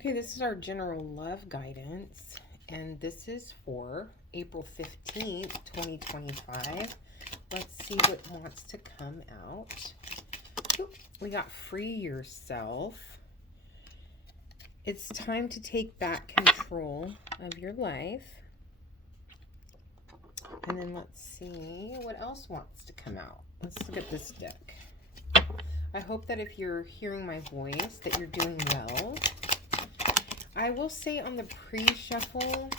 Okay, this is our general love guidance, and this is for April 15th, 2025. Let's see what wants to come out. Oop, we got free yourself. It's time to take back control of your life. And then let's see what else wants to come out. Let's look at this deck. I hope that if you're hearing my voice that you're doing well. I will say on the pre-shuffle,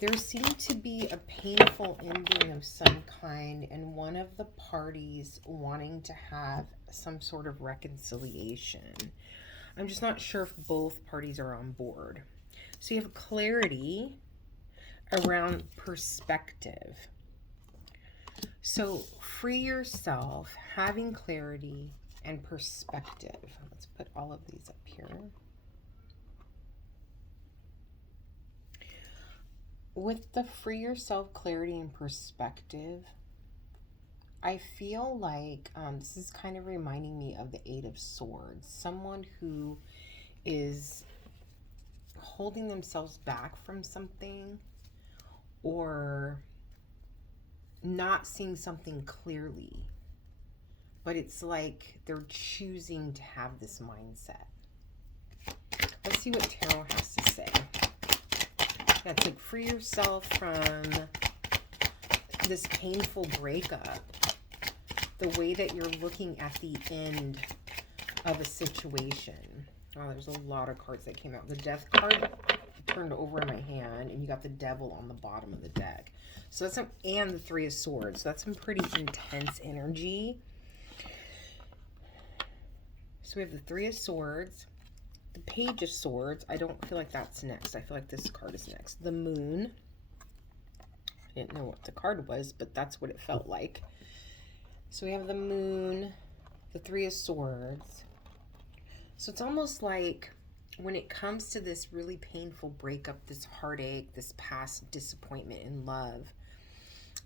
there seemed to be a painful ending of some kind and one of the parties wanting to have some sort of reconciliation. I'm just not sure if both parties are on board. So you have clarity around perspective. So free yourself, having clarity and perspective. Let's put all of these up here. With the free yourself, clarity, and perspective, I feel like this is kind of reminding me of the Eight of Swords. Someone who is holding themselves back from something or not seeing something clearly. But it's like they're choosing to have this mindset. Let's see what Tarot has to say. Yeah, it's like free yourself from this painful breakup. The way that you're looking at the end of a situation. Oh, there's a lot of cards that came out. The Death card turned over in my hand, and you got the Devil on the bottom of the deck. So that's and the Three of Swords. So that's some pretty intense energy. So we have the Three of Swords. The Page of Swords, I don't feel like that's next. I feel like this card is next. The Moon. I didn't know what the card was, but that's what it felt like. So we have the Moon, the Three of Swords. So it's almost like when it comes to this really painful breakup, this heartache, this past disappointment in love,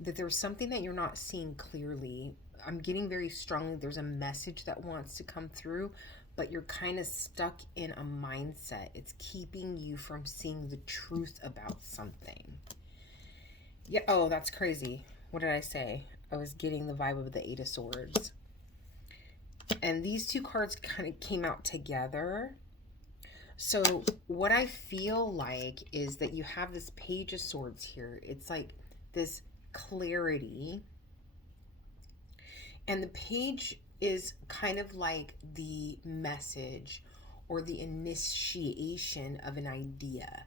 that there's something that you're not seeing clearly. I'm getting very strongly there's a message that wants to come through, but you're kind of stuck in a mindset. It's keeping you from seeing the truth about something. Yeah, oh, that's crazy. What did I say? I was getting the vibe of the Eight of Swords. And these two cards kind of came out together. So what I feel like is that you have this Page of Swords here. It's like this clarity. And the page is kind of like the message or the initiation of an idea.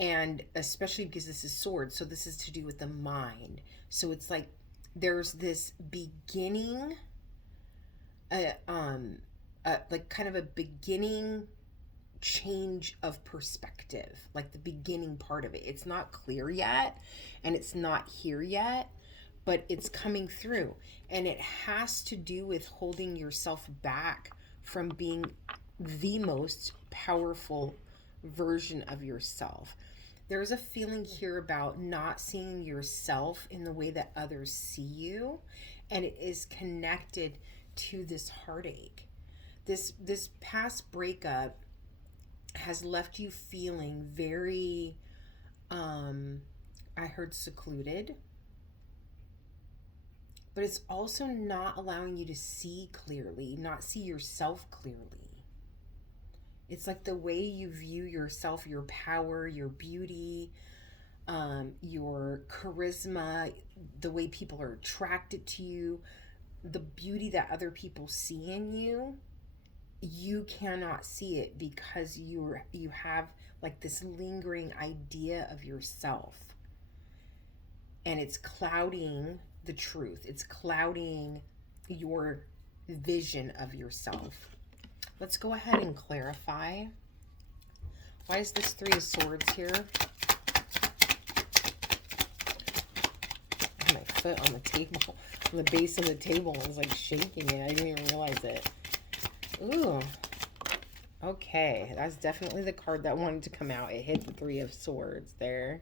And especially because this is swords, so this is to do with the mind. So it's like there's this beginning, like kind of a beginning change of perspective, like the beginning part of it. It's not clear yet, and it's not here yet, but it's coming through. And it has to do with holding yourself back from being the most powerful version of yourself. There's a feeling here about not seeing yourself in the way that others see you, and it is connected to this heartache. This past breakup has left you feeling very I heard secluded, but it's also not allowing you to see clearly, not see yourself clearly. It's like the way you view yourself, your power, your beauty, your charisma, the way people are attracted to you, the beauty that other people see in you. You cannot see it because you have like this lingering idea of yourself, and it's clouding the truth. It's clouding your vision of yourself. Let's go ahead and clarify. Why is this Three of Swords here? My foot on the table, on the base of the table. I was like shaking it. I didn't even realize it. Ooh. Okay, that's definitely the card that wanted to come out. It hit the Three of Swords there.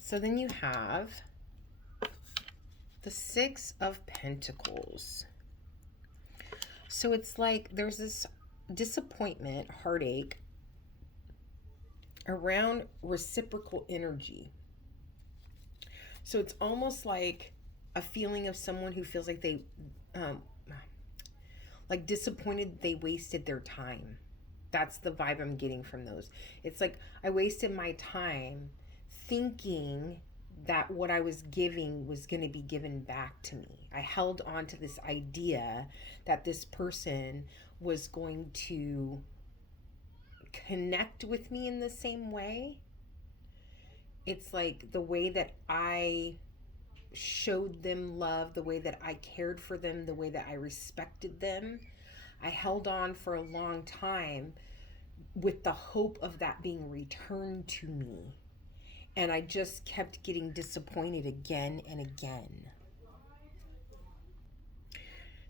So then you have the Six of Pentacles. So it's like there's this disappointment, heartache around reciprocal energy. So it's almost like a feeling of someone who feels like um, like disappointed they wasted their time. That's the vibe I'm getting from those. It's like I wasted my time thinking that what I was giving was going to be given back to me. I held on to this idea that this person was going to connect with me in the same way. It's like the way that I showed them love, the way that I cared for them, the way that I respected them. I held on for a long time with the hope of that being returned to me. And I just kept getting disappointed again and again.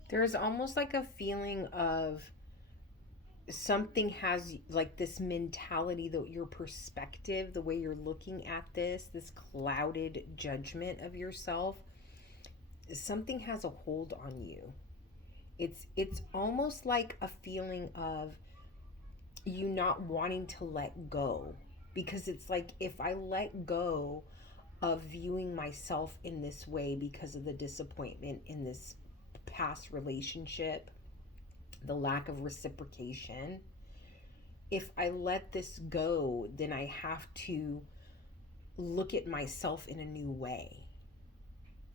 There is almost like a feeling of something has like this mentality, that your perspective, the way you're looking at this clouded judgment of yourself, something has a hold on you. It's almost like a feeling of you not wanting to let go, because it's like if I let go of viewing myself in this way because of the disappointment in this past relationship, the lack of reciprocation, if I let this go, then I have to look at myself in a new way.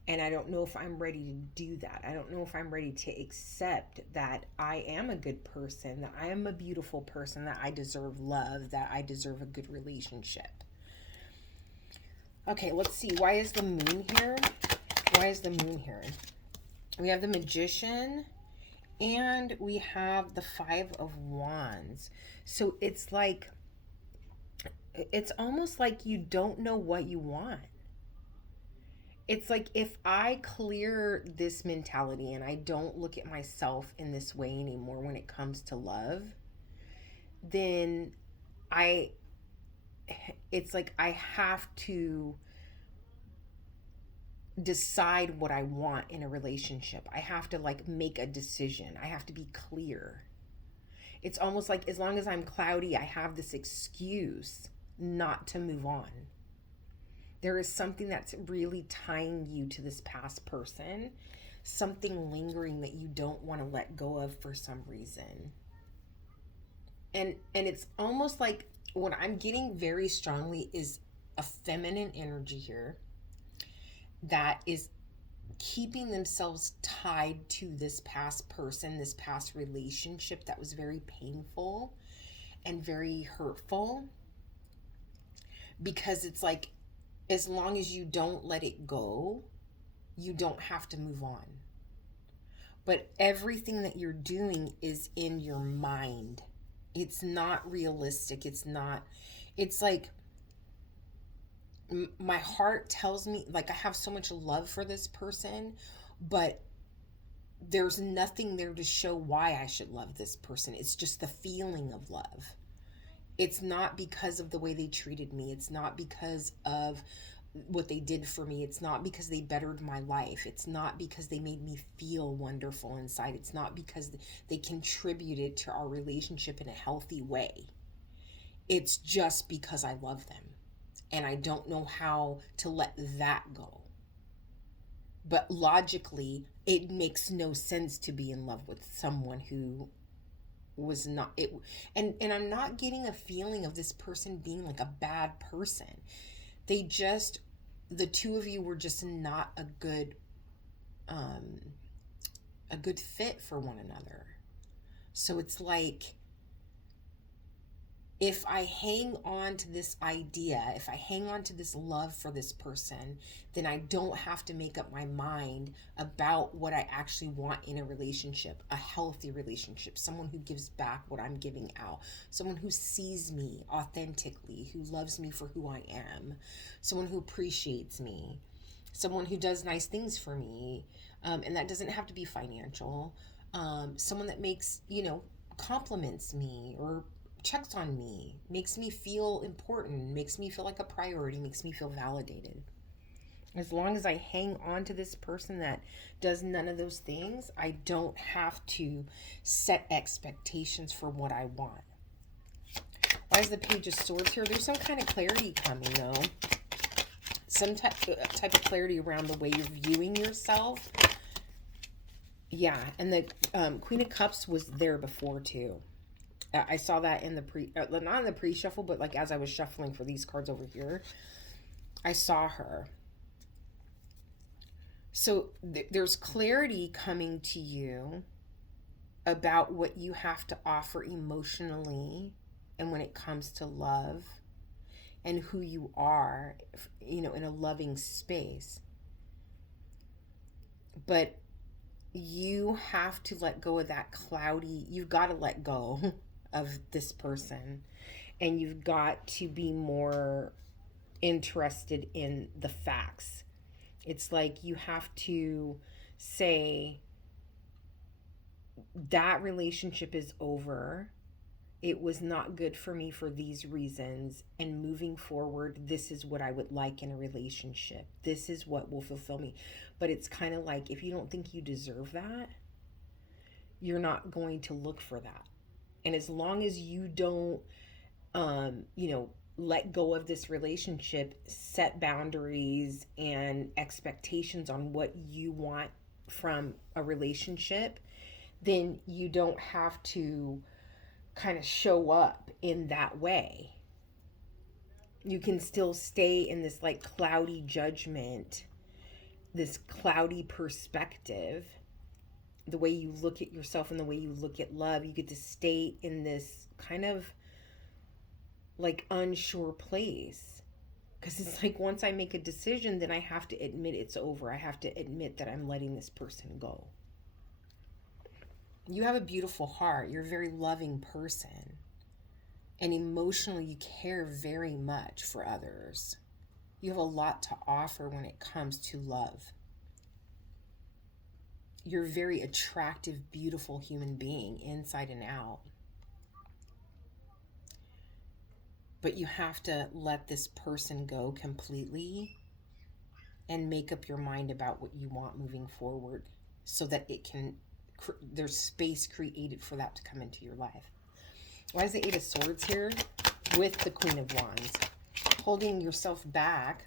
And I don't know if I'm ready to do that. I don't know if I'm ready to accept that I am a good person, that I am a beautiful person, that I deserve love, that I deserve a good relationship. Okay, let's see. Why is the moon here? Why is the moon here? We have the Magician and we have the Five of Wands. So it's like, it's almost like you don't know what you want. It's like if I clear this mentality and I don't look at myself in this way anymore when it comes to love, then I it's like I have to decide what I want in a relationship. I have to like make a decision. I have to be clear. It's almost like as long as I'm cloudy, I have this excuse not to move on. There is something that's really tying you to this past person, something lingering that you don't want to let go of for some reason. And it's almost like what I'm getting very strongly is a feminine energy here that is keeping themselves tied to this past person, this past relationship that was very painful and very hurtful. Because it's like, as long as you don't let it go, you don't have to move on. But everything that you're doing is in your mind. It's not realistic. It's like my heart tells me, like, I have so much love for this person, but there's nothing there to show why I should love this person. It's just the feeling of love. It's not because of the way they treated me. It's not because of what they did for me. It's not because they bettered my life. It's not because they made me feel wonderful inside. It's not because they contributed to our relationship in a healthy way. It's just because I love them. And I don't know how to let that go. But logically, it makes no sense to be in love with someone who was not it. And I'm not getting a feeling of this person being like a bad person. They just, the two of you were just not a good fit for one another. So it's like, if I hang on to this idea, if I hang on to this love for this person, then I don't have to make up my mind about what I actually want in a relationship, a healthy relationship, someone who gives back what I'm giving out, someone who sees me authentically, who loves me for who I am, someone who appreciates me, someone who does nice things for me, and that doesn't have to be financial, someone that makes, compliments me or checks on me, makes me feel important, makes me feel like a priority, makes me feel validated. As long as I hang on to this person that does none of those things, I don't have to set expectations for what I want. Why is the Page of Swords here? There's some kind of clarity coming, though. Some type of clarity around the way you're viewing yourself. Yeah, and the Queen of Cups was there before, too. I saw that in the not in the pre-shuffle, but like as I was shuffling for these cards over here, I saw her. So there's clarity coming to you about what you have to offer emotionally and when it comes to love and who you are, in a loving space. But you have to let go of that cloudy, you've got to let go of this person, and you've got to be more interested in the facts. It's like you have to say, that relationship is over. It was not good for me for these reasons. And moving forward, this is what I would like in a relationship. This is what will fulfill me. But it's kind of like, if you don't think you deserve that, you're not going to look for that. And as long as you don't, let go of this relationship, set boundaries and expectations on what you want from a relationship, then you don't have to kind of show up in that way. You can still stay in this like cloudy judgment, this cloudy perspective, the way you look at yourself and the way you look at love. You get to stay in this kind of like unsure place, because it's like, once I make a decision, then I have to admit it's over. I have to admit that I'm letting this person go. You have a beautiful heart. You're a very loving person, and emotionally you care very much for others. You have a lot to offer when it comes to love. You're a very attractive, beautiful human being inside and out. But you have to let this person go completely and make up your mind about what you want moving forward, so that there's space created for that to come into your life. Why is the Eight of Swords here with the Queen of Wands? Holding yourself back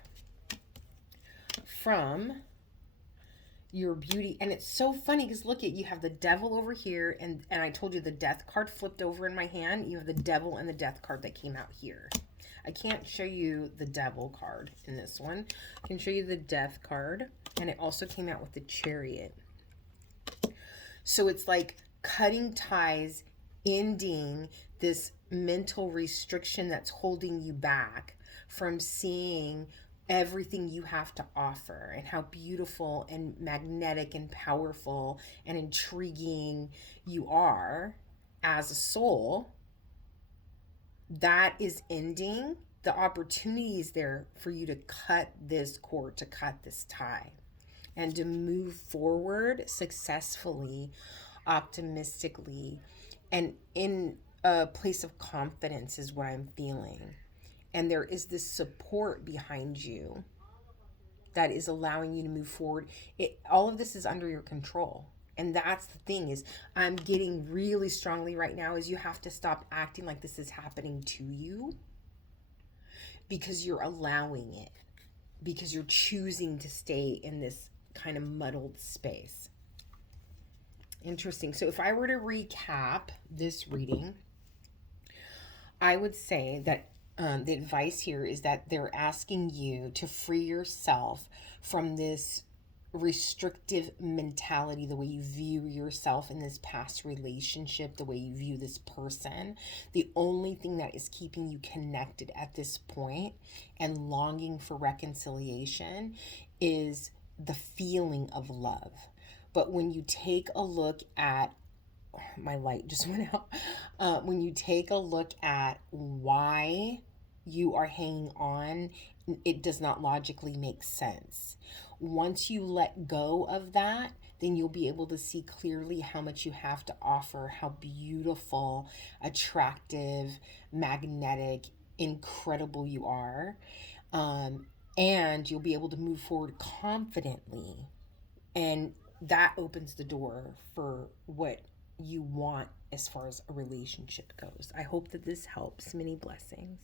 from your beauty. And it's so funny because look, you have the Devil over here, and I told you the Death card flipped over in my hand. You have the Devil and the Death card that came out here. I can't show you the Devil card in this one. I can show you the Death card, and it also came out with the Chariot. So it's like cutting ties, ending this mental restriction that's holding you back from seeing everything you have to offer and how beautiful and magnetic and powerful and intriguing you are as a soul. That is ending. The opportunity is there for you to cut this cord, to cut this tie, and to move forward successfully, optimistically, and in a place of confidence is what I'm feeling. And there is this support behind you that is allowing you to move forward. All of this is under your control. And that's the thing, is I'm getting really strongly right now, is you have to stop acting like this is happening to you, because you're allowing it, because you're choosing to stay in this kind of muddled space. Interesting. So if I were to recap this reading, I would say that the advice here is that they're asking you to free yourself from this restrictive mentality, the way you view yourself in this past relationship, the way you view this person. The only thing that is keeping you connected at this point and longing for reconciliation is the feeling of love. But when you take a look at, my light just went out. When you take a look at why you are hanging on, it does not logically make sense. Once you let go of that, then you'll be able to see clearly how much you have to offer, how beautiful, attractive, magnetic, incredible you are. and you'll be able to move forward confidently. And that opens the door for what you want as far as a relationship goes. I hope that this helps. Many blessings.